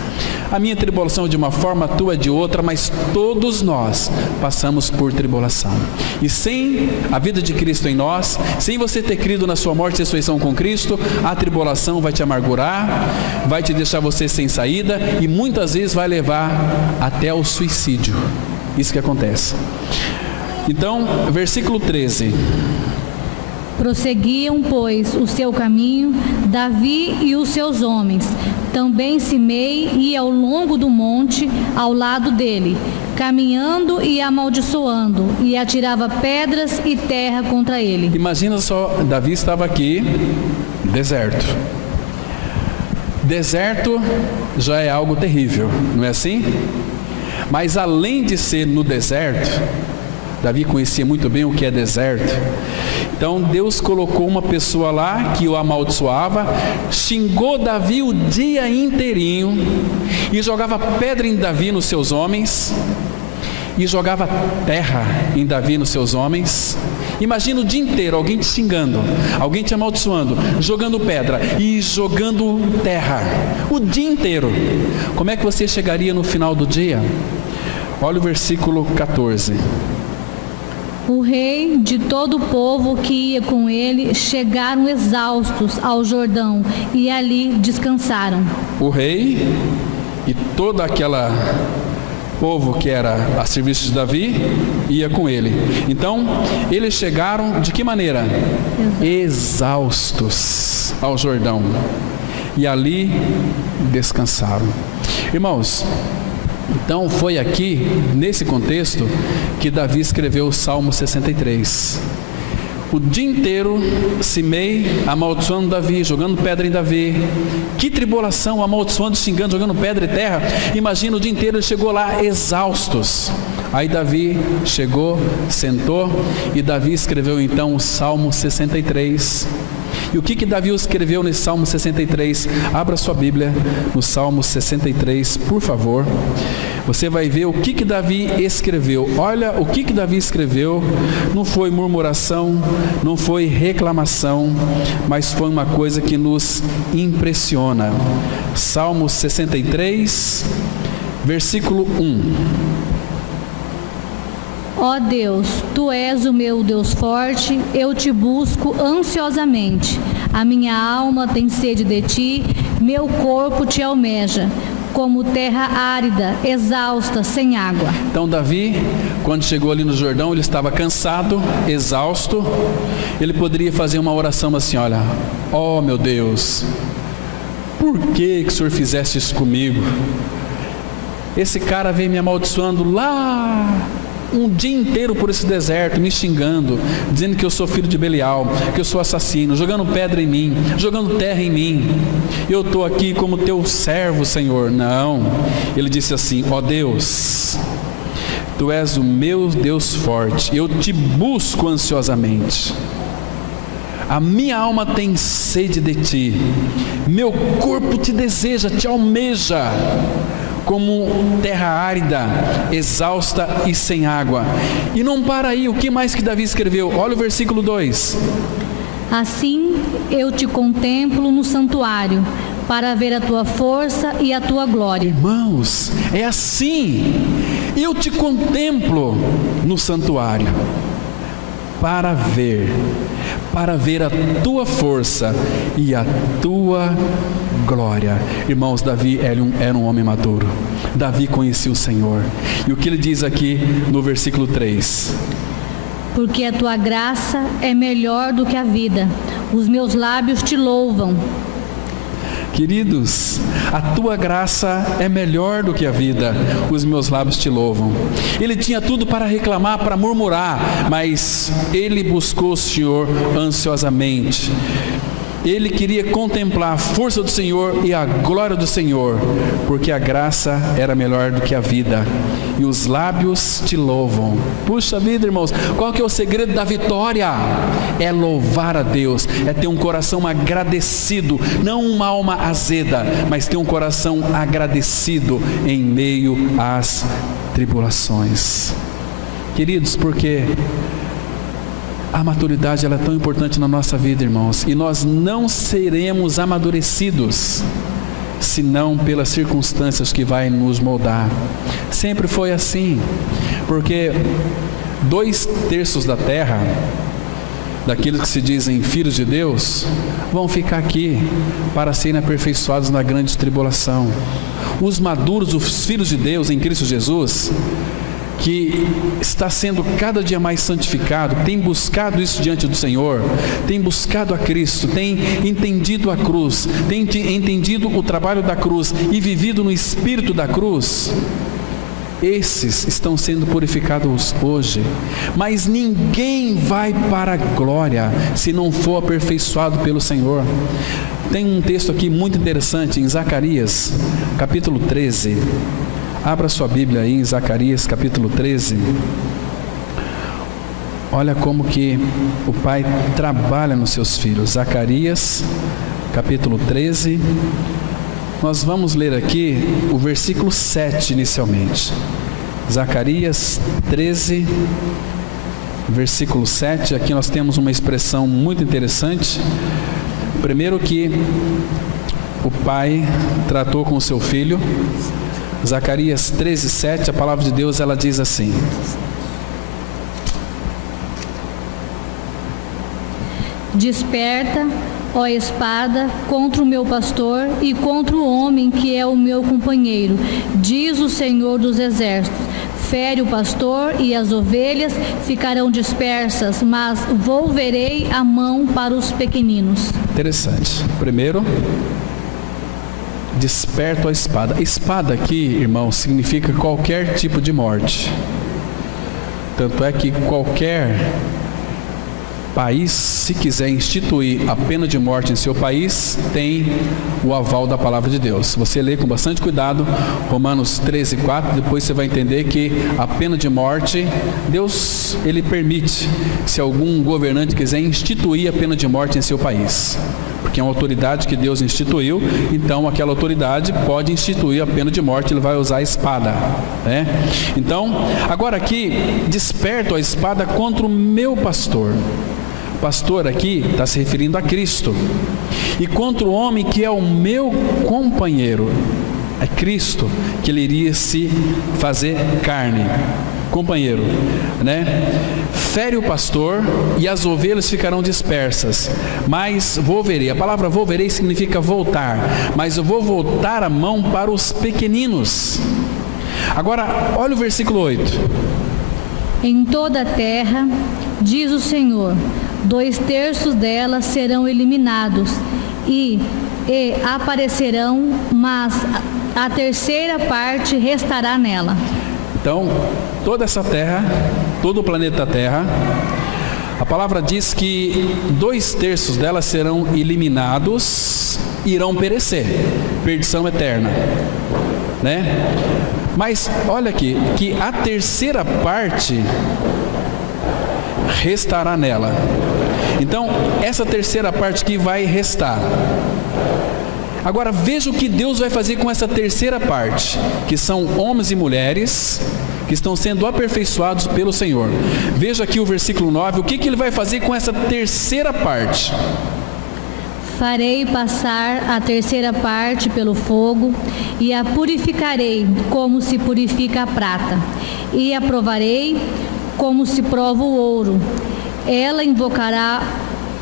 A minha tribulação é de uma forma, a tua é de outra, mas todos nós passamos por tribulação. E sem a vida de Cristo em nós, sem você ter crido na sua morte e ressurreição com Cristo, a tribulação vai te amargurar, vai te deixar você sem saída e muitas vezes vai levar até o suicídio. Isso que acontece. Então, versículo 13. Prosseguiam, pois, o seu caminho, Davi e os seus homens. Também Simei ia ao longo do monte, ao lado dele, caminhando e amaldiçoando, e atirava pedras e terra contra ele. Imagina só, Davi estava aqui, deserto. Deserto já é algo terrível, não é assim? Mas além de ser no deserto, Davi conhecia muito bem o que é deserto. Então Deus colocou uma pessoa lá que o amaldiçoava, xingou Davi o dia inteirinho e jogava pedra em Davi e nos seus homens, e jogava terra em Davi e nos seus homens. Imagina o dia inteiro alguém te xingando, alguém te amaldiçoando, jogando pedra e jogando terra, o dia inteiro. Como é que você chegaria no final do dia? Olha o versículo 14. O rei de todo o povo que ia com ele chegaram exaustos ao Jordão e ali descansaram. O rei e todo aquele povo que era a serviço de Davi ia com ele. Então, eles chegaram de que maneira? Exaustos ao Jordão. E ali descansaram. Irmãos, então foi aqui, nesse contexto, que Davi escreveu o Salmo 63. O dia inteiro, Simei amaldiçoando Davi, jogando pedra em Davi. Que tribulação, amaldiçoando, xingando, jogando pedra e terra. Imagina, o dia inteiro ele chegou lá exaustos. Aí Davi chegou, sentou, e Davi escreveu então o Salmo 63. E o que Davi escreveu nesse Salmo 63? Abra sua Bíblia no Salmo 63, por favor. Você vai ver o que Davi escreveu. Olha o que Davi escreveu. Não foi murmuração, não foi reclamação, mas foi uma coisa que nos impressiona. Salmo 63, versículo 1. Ó Deus, Tu és o meu Deus forte, eu te busco ansiosamente. A minha alma tem sede de Ti, meu corpo Te almeja, como terra árida, exausta, sem água. Então Davi, quando chegou ali no Jordão, ele estava cansado, exausto. Ele poderia fazer uma oração assim, olha, ó meu Deus, por que o Senhor fizesse isso comigo? Esse cara veio me amaldiçoando lá um dia inteiro por esse deserto, me xingando, dizendo que eu sou filho de Belial, que eu sou assassino, jogando pedra em mim, jogando terra em mim. Eu estou aqui como teu servo, Senhor. Não, ele disse assim, ó Deus, Tu és o meu Deus forte, eu te busco ansiosamente. A minha alma tem sede de ti, meu corpo te deseja, te almeja, como terra árida, exausta e sem água. E não para aí, o que mais que Davi escreveu? Olha o versículo 2. Assim eu te contemplo no santuário, para ver a tua força e a tua glória. Irmãos, é assim, eu te contemplo no santuário, para ver a tua força e a tua glória. Irmãos, Davi era um homem maduro. Davi conhecia o Senhor. E o que ele diz aqui no versículo 3? Porque a tua graça é melhor do que a vida, os meus lábios te louvam. Queridos, a tua graça é melhor do que a vida, os meus lábios te louvam. Ele tinha tudo para reclamar, para murmurar, mas ele buscou o Senhor ansiosamente. Ele queria contemplar a força do Senhor e a glória do Senhor, porque a graça era melhor do que a vida, e os lábios te louvam. Puxa vida, irmãos, qual que é o segredo da vitória? É louvar a Deus, é ter um coração agradecido, não uma alma azeda, mas ter um coração agradecido em meio às tribulações. Queridos, porque a maturidade ela é tão importante na nossa vida, irmãos, e nós não seremos amadurecidos senão pelas circunstâncias que vai nos moldar. Sempre foi assim, porque 2/3 da terra, daqueles que se dizem filhos de Deus, vão ficar aqui para serem aperfeiçoados na grande tribulação. Os maduros, os filhos de Deus em Cristo Jesus, que está sendo cada dia mais santificado, tem buscado isso diante do Senhor, tem buscado a Cristo, tem entendido a cruz, tem entendido o trabalho da cruz e vivido no espírito da cruz, esses estão sendo purificados hoje. Mas ninguém vai para a glória se não for aperfeiçoado pelo Senhor. Tem um texto aqui muito interessante em Zacarias, capítulo 13. Abra sua Bíblia aí em Zacarias capítulo 13. Olha como que o Pai trabalha nos seus filhos. Zacarias capítulo 13. Nós vamos ler aqui o versículo 7 inicialmente. Zacarias 13, versículo 7. Aqui nós temos uma expressão muito interessante. Primeiro que o Pai tratou com o seu filho. Zacarias 13, 7, a palavra de Deus ela diz assim: Desperta, ó espada, contra o meu pastor e contra o homem que é o meu companheiro, diz o Senhor dos Exércitos. Fere o pastor e as ovelhas ficarão dispersas, mas volverei a mão para os pequeninos. Interessante. Primeiro, desperto a espada. Espada aqui, irmão, significa qualquer tipo de morte. Tanto é que qualquer país, se quiser instituir a pena de morte em seu país, tem o aval da palavra de Deus. Se você ler com bastante cuidado Romanos 13, 4, depois você vai entender que a pena de morte, Deus, Ele permite, se algum governante quiser instituir a pena de morte em seu país, porque é uma autoridade que Deus instituiu, então aquela autoridade pode instituir a pena de morte, ele vai usar a espada, né? Então, agora aqui, desperto a espada contra o meu pastor. Pastor aqui está se referindo a Cristo, e contra o homem que é o meu companheiro. É Cristo que ele iria se fazer carne, companheiro, né? Fere o pastor e as ovelhas ficarão dispersas, mas volverei. A palavra volverei significa voltar, mas eu vou voltar a mão para os pequeninos. Agora, olha o versículo 8. Em toda a terra, diz o Senhor, 2/3 delas serão eliminados e aparecerão, mas a terceira parte restará nela. Então, toda essa terra, todo o planeta Terra, a palavra diz que 2/3 delas serão eliminados, irão perecer, perdição eterna, né? Mas olha aqui, que a terceira parte restará nela. Então, essa terceira parte aqui vai restar. Agora, veja o que Deus vai fazer com essa terceira parte, que são homens e mulheres que estão sendo aperfeiçoados pelo Senhor. Veja aqui o versículo 9, o que Ele vai fazer com essa terceira parte. Farei passar a terceira parte pelo fogo, e a purificarei como se purifica a prata, e a provarei como se prova o ouro. Ela invocará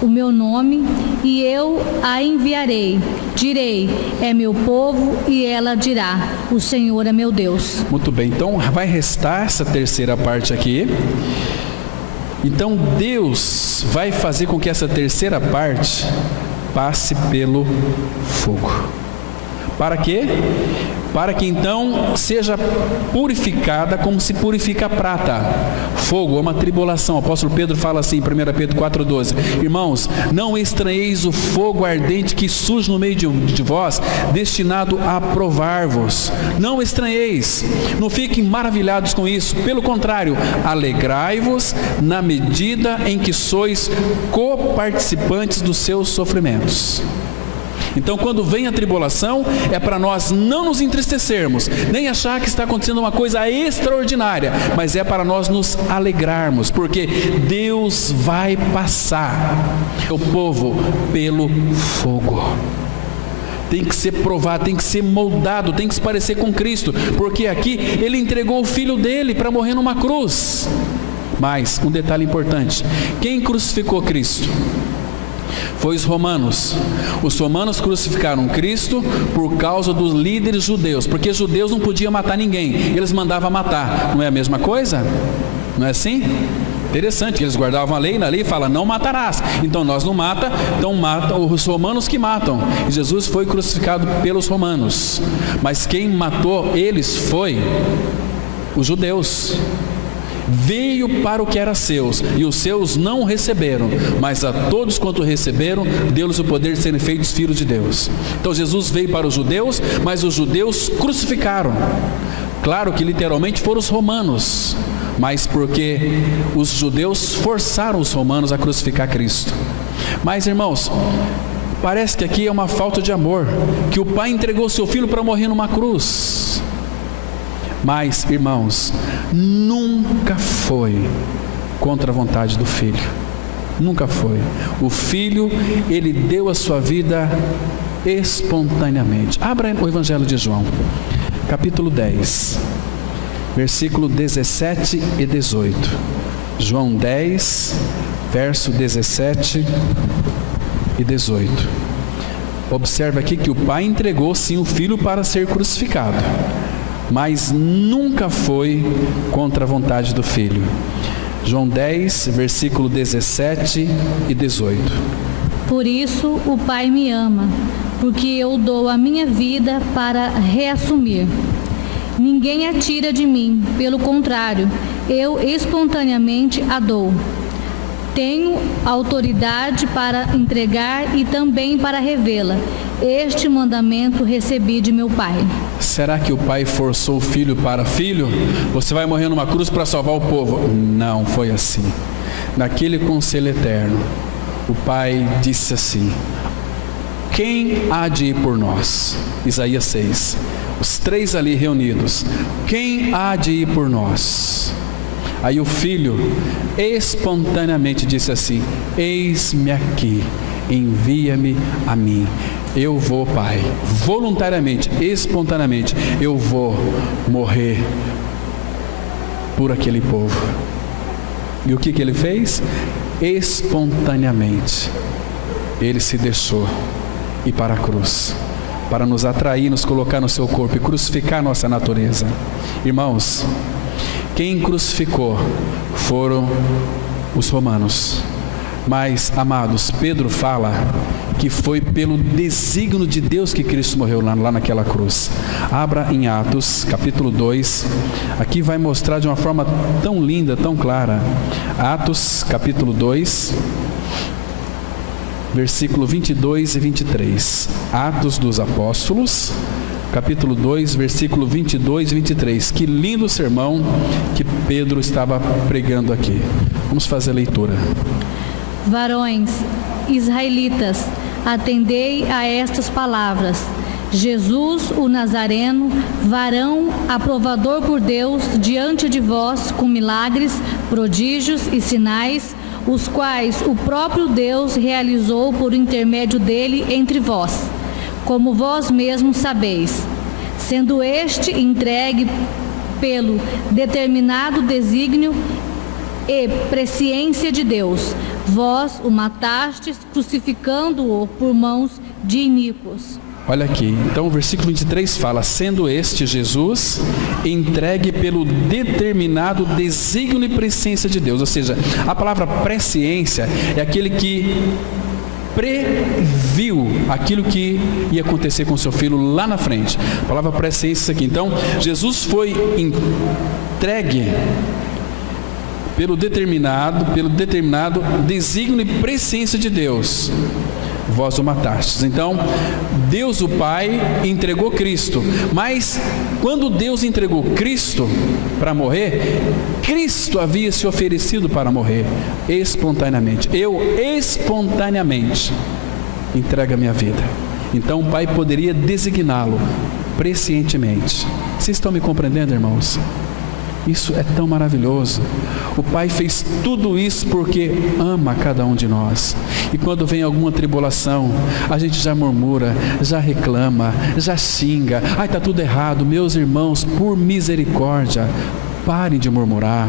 o meu nome, e eu a enviarei. Direi, é meu povo, e ela dirá, o Senhor é meu Deus. Muito bem, então vai restar essa terceira parte aqui. Então Deus vai fazer com que essa terceira parte passe pelo fogo. Para quê? Para que então seja purificada como se purifica a prata. Fogo é uma tribulação. O apóstolo Pedro fala assim em 1 Pedro 4,12: Irmãos, não estranheis o fogo ardente que surge no meio de vós, destinado a provar-vos. Não estranheis, não fiquem maravilhados com isso. Pelo contrário, alegrai-vos na medida em que sois coparticipantes dos seus sofrimentos. Então, quando vem a tribulação, é para nós não nos entristecermos, nem achar que está acontecendo uma coisa extraordinária, mas é para nós nos alegrarmos, porque Deus vai passar o povo pelo fogo. Tem que ser provado, tem que ser moldado, tem que se parecer com Cristo, porque aqui Ele entregou o Filho dele para morrer numa cruz. Mas, um detalhe importante: quem crucificou Cristo? Foi os romanos. Os romanos crucificaram Cristo por causa dos líderes judeus, porque judeus não podiam matar ninguém, eles mandavam matar. Não é a mesma coisa? Não é assim? Interessante, eles guardavam a lei, na lei fala, não matarás. Então nós não mata, então mata os romanos que matam. E Jesus foi crucificado pelos romanos. Mas quem matou eles foi os judeus. Veio para o que era seus, e os seus não o receberam, mas a todos quanto receberam, deu-lhes o poder de serem feitos filhos de Deus. Então Jesus veio para os judeus, mas os judeus crucificaram. Claro que literalmente foram os romanos, mas porque os judeus forçaram os romanos a crucificar Cristo. Mas, irmãos, parece que aqui é uma falta de amor, que o Pai entregou seu Filho para morrer numa cruz. Mas, irmãos, nunca foi contra a vontade do Filho. Nunca foi. O Filho, Ele deu a sua vida espontaneamente. Abra o Evangelho de João, capítulo 10, versículo 17 e 18. João 10, verso 17 e 18. Observe aqui que o Pai entregou sim o Filho para ser crucificado, mas nunca foi contra a vontade do Filho. João 10, versículo 17 e 18. Por isso o Pai me ama, porque eu dou a minha vida para reassumir. Ninguém a tira de mim, pelo contrário, eu espontaneamente a dou. Tenho autoridade para entregar e também para revê-la. Este mandamento recebi de meu Pai. Será que o Pai forçou o Filho para filho? Você vai morrer numa cruz para salvar o povo? Não foi assim. Naquele conselho eterno, o Pai disse assim: quem há de ir por nós? Isaías 6. Os três ali reunidos. Quem há de ir por nós? Aí o Filho espontaneamente disse assim: eis-me aqui, envia-me a mim. Eu vou, Pai, voluntariamente, espontaneamente, eu vou morrer por aquele povo. E o que ele fez? Espontaneamente, ele se deixou ir para a cruz, para nos atrair, nos colocar no seu corpo e crucificar a nossa natureza. Irmãos, quem crucificou foram os romanos. Mas, amados, Pedro fala que foi pelo desígnio de Deus que Cristo morreu lá naquela cruz. Abra em Atos, capítulo 2. Aqui vai mostrar de uma forma tão linda, tão clara. Atos, capítulo 2, versículo 22 e 23. Atos dos Apóstolos, capítulo 2, versículo 22 e 23. Que lindo sermão que Pedro estava pregando aqui. Vamos fazer a leitura. Varões israelitas, atendei a estas palavras. Jesus, o Nazareno, varão aprovador por Deus diante de vós, com milagres, prodígios e sinais, os quais o próprio Deus realizou por intermédio dele entre vós, como vós mesmos sabeis, sendo este entregue pelo determinado desígnio e presciência de Deus. Vós o matastes, crucificando-o por mãos de iníquos. Olha aqui, então o versículo 23 fala: sendo este Jesus entregue pelo determinado desígnio e presciência de Deus. Ou seja, a palavra presciência é aquele que previu aquilo que ia acontecer com seu filho lá na frente. A palavra presciência aqui. Então, Jesus foi entregue pelo determinado desígnio e presciência de Deus. Vós o matastes. Então, Deus o Pai entregou Cristo, mas quando Deus entregou Cristo para morrer, Cristo havia se oferecido para morrer espontaneamente. Eu espontaneamente entrego a minha vida. Então o Pai poderia designá-lo prescientemente. Vocês estão me compreendendo, irmãos? Isso é tão maravilhoso. O Pai fez tudo isso porque ama cada um de nós. E quando vem alguma tribulação, a gente já murmura, já reclama, já xinga. Ai, está tudo errado. Meus irmãos, por misericórdia, parem de murmurar,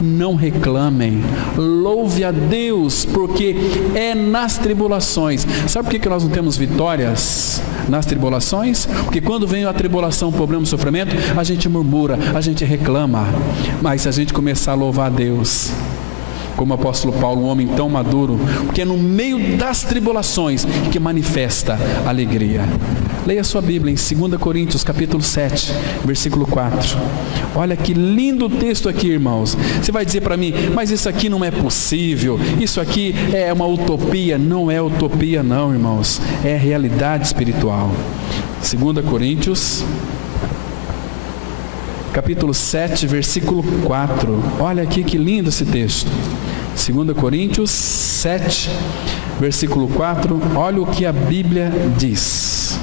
não reclamem, louve a Deus, porque é nas tribulações. Sabe por que nós não temos vitórias nas tribulações? Porque quando vem a tribulação, o problema, o sofrimento, a gente murmura, a gente reclama. Mas se a gente começar a louvar a Deus, como o apóstolo Paulo, um homem tão maduro, porque é no meio das tribulações que manifesta alegria. Leia sua Bíblia em 2 Coríntios capítulo 7, versículo 4. Olha que lindo texto aqui, irmãos. Você vai dizer para mim, mas isso aqui não é possível, isso aqui é uma utopia. Não é utopia não, irmãos, é realidade espiritual. 2 Coríntios capítulo 7, versículo 4. Olha aqui que lindo esse texto. 2 Coríntios 7, versículo 4. Olha o que a Bíblia diz.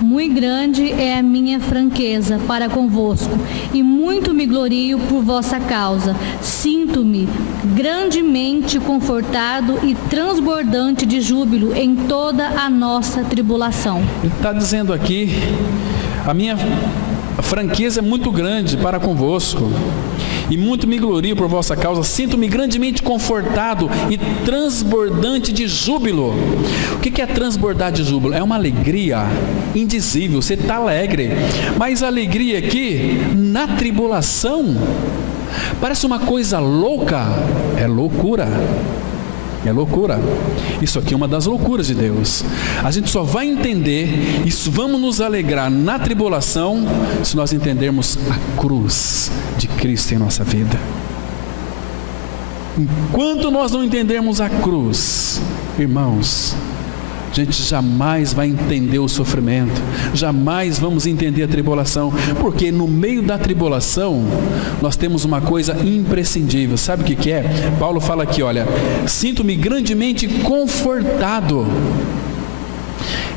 Muito grande é a minha franqueza para convosco, e muito me glorio por vossa causa. Sinto-me grandemente confortado e transbordante de júbilo em toda a nossa tribulação. Ele está dizendo aqui, a minha franqueza é muito grande para convosco, e muito me glorio por vossa causa. Sinto-me grandemente confortado e transbordante de júbilo. O que é transbordar de júbilo? É uma alegria indizível, você está alegre, mas a alegria aqui, na tribulação, parece uma coisa louca. É loucura. É loucura. Isso aqui é uma das loucuras de Deus. A gente só vai entender isso, vamos nos alegrar na tribulação, se nós entendermos a cruz de Cristo em nossa vida. Enquanto nós não entendermos a cruz, irmãos, a gente jamais vai entender o sofrimento, jamais vamos entender a tribulação, porque no meio da tribulação nós temos uma coisa imprescindível. Sabe o que é? Paulo fala aqui, olha, sinto-me grandemente confortado.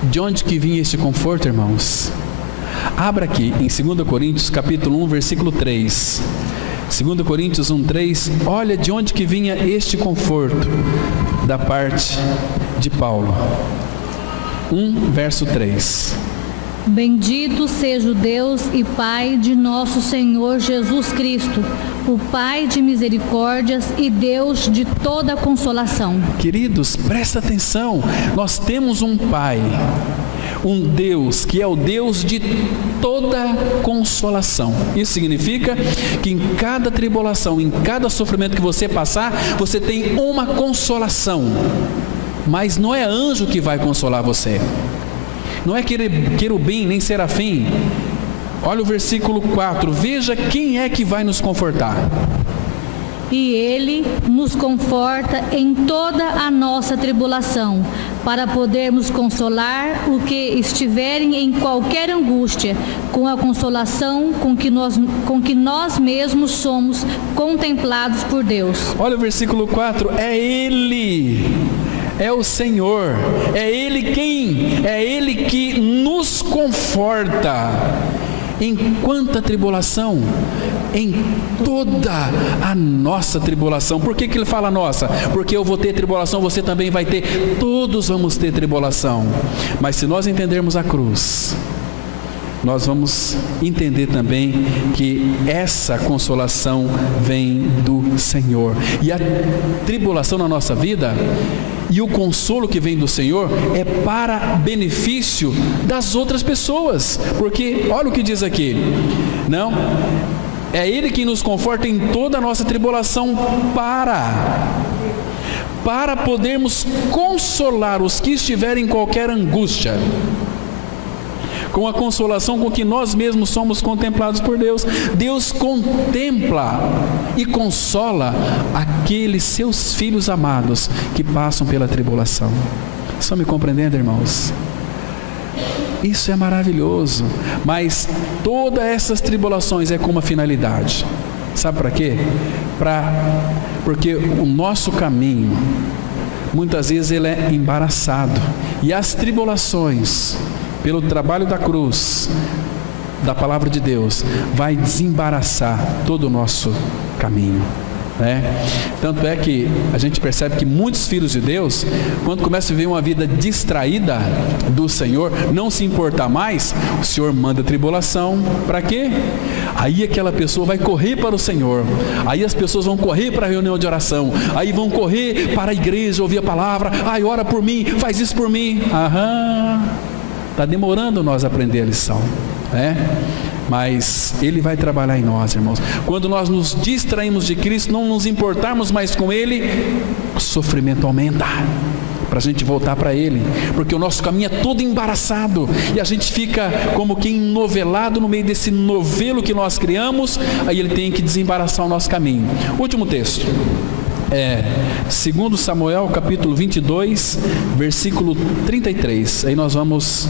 De onde que vinha este conforto, irmãos? Abra aqui em 2 Coríntios capítulo 1, versículo 3. 2 Coríntios 1, 3. Olha de onde que vinha este conforto da parte de Paulo. 1, verso 3. Bendito seja o Deus e Pai de nosso Senhor Jesus Cristo, o Pai de misericórdias e Deus de toda consolação. Queridos, presta atenção, nós temos um Pai, um Deus que é o Deus de toda consolação. Isso significa que em cada tribulação, em cada sofrimento que você passar, você tem uma consolação. Mas não é anjo que vai consolar você, não é querubim nem serafim. Olha o versículo 4, veja quem é que vai nos confortar. e Ele nos conforta em toda a nossa tribulação, para podermos consolar o que estiverem em qualquer angústia, com a consolação com que nós mesmos somos contemplados por Deus. Olha o versículo 4, é Ele, é o Senhor, é Ele quem? É Ele que nos conforta. Em quanta tribulação? Em toda a nossa tribulação. Por que ele fala nossa? Porque eu vou ter tribulação, você também vai ter, todos vamos ter tribulação. Mas se nós entendermos a cruz, nós vamos entender também que essa consolação vem do Senhor. E a tribulação na nossa vida e o consolo que vem do Senhor é para benefício das outras pessoas. Porque olha o que diz aqui. Não, é Ele que nos conforta em toda a nossa tribulação para podermos consolar os que estiverem em qualquer angústia, com a consolação com que nós mesmos somos contemplados por Deus. Deus contempla e consola aqueles seus filhos amados que passam pela tribulação. Estão me compreendendo, irmãos? Isso é maravilhoso, mas todas essas tribulações é com uma finalidade. Sabe para quê? Porque o nosso caminho, muitas vezes ele é embaraçado, e as tribulações, pelo trabalho da cruz, da palavra de Deus, vai desembaraçar todo o nosso caminho, né? Tanto é que a gente percebe que muitos filhos de Deus, quando começam a viver uma vida distraída do Senhor, não se importar mais, o Senhor manda tribulação. Para quê? Aí aquela pessoa vai correr para o Senhor, aí as pessoas vão correr para a reunião de oração, aí vão correr para a igreja, ouvir a palavra. Ai, ora por mim, faz isso por mim. Está demorando nós aprender a lição, né? Mas Ele vai trabalhar em nós, irmãos. Quando nós nos distraímos de Cristo, não nos importarmos mais com Ele, o sofrimento aumenta, para a gente voltar para Ele, porque o nosso caminho é todo embaraçado, e a gente fica como que enovelado no meio desse novelo que nós criamos. Aí Ele tem que desembaraçar o nosso caminho. Último texto. 2 Samuel capítulo 22, versículo 33. Aí nós vamos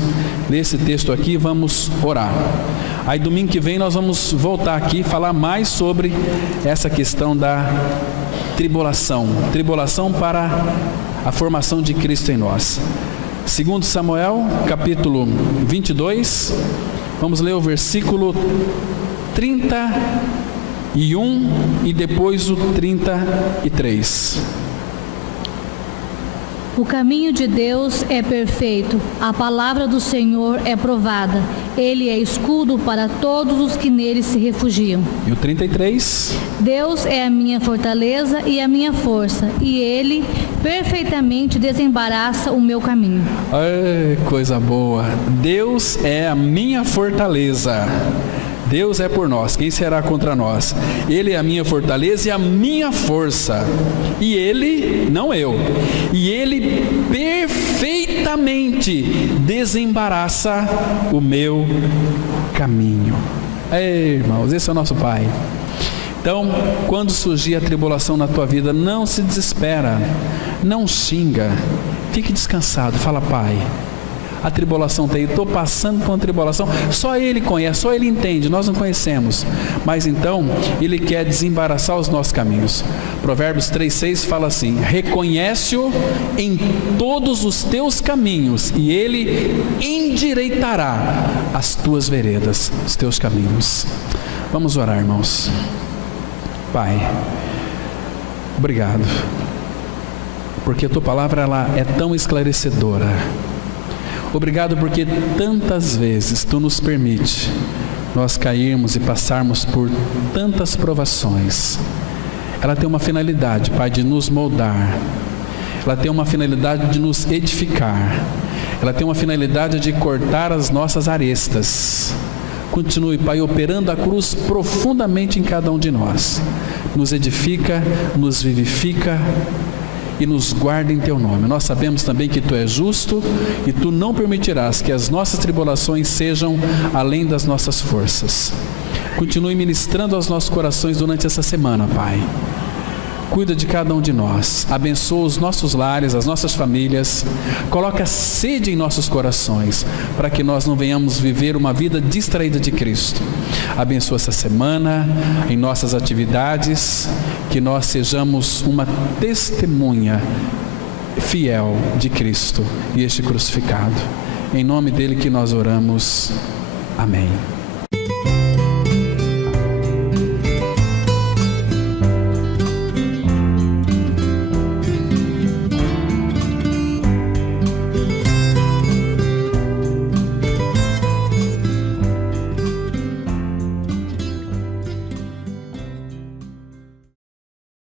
ler esse texto aqui e vamos orar. Aí domingo que vem nós vamos voltar aqui e falar mais sobre essa questão da tribulação para a formação de Cristo em nós. 2 Samuel capítulo 22, vamos ler o versículo 31 e depois o 33. O caminho de Deus é perfeito, a palavra do Senhor é provada, Ele é escudo para todos os que nele se refugiam. E o 33? Deus é a minha fortaleza e a minha força, e Ele perfeitamente desembaraça o meu caminho. Ai, coisa boa! Deus é a minha fortaleza. Deus é por nós, quem será contra nós? Ele é a minha fortaleza e a minha força, e Ele, não eu, e Ele perfeitamente desembaraça o meu caminho. Ei, irmãos, esse é o nosso Pai. Então, quando surgir a tribulação na tua vida, não se desespera, não xinga, fique descansado, fala: Pai, a tribulação tem, estou passando por uma tribulação, só Ele conhece, só Ele entende, nós não conhecemos, mas então Ele quer desembaraçar os nossos caminhos. Provérbios 3,6 fala assim: reconhece-o em todos os teus caminhos e Ele endireitará as tuas veredas, os teus caminhos. Vamos orar, irmãos. Pai, obrigado, porque a Tua palavra ela é tão esclarecedora. Obrigado porque tantas vezes Tu nos permite nós cairmos e passarmos por tantas provações. Ela tem uma finalidade, Pai, de nos moldar. Ela tem uma finalidade de nos edificar. Ela tem uma finalidade de cortar as nossas arestas. Continue, Pai, operando a cruz profundamente em cada um de nós. Nos edifica, nos vivifica e nos guarda em Teu nome. Nós sabemos também que Tu és justo e Tu não permitirás que as nossas tribulações sejam além das nossas forças. Continue ministrando aos nossos corações durante essa semana, Pai. cuida de cada um de nós, abençoa os nossos lares, as nossas famílias, coloca sede em nossos corações, para que nós não venhamos viver uma vida distraída de Cristo. Abençoa essa semana, em nossas atividades, que nós sejamos uma testemunha fiel de Cristo e este crucificado. Em nome dele que nós oramos. Amém.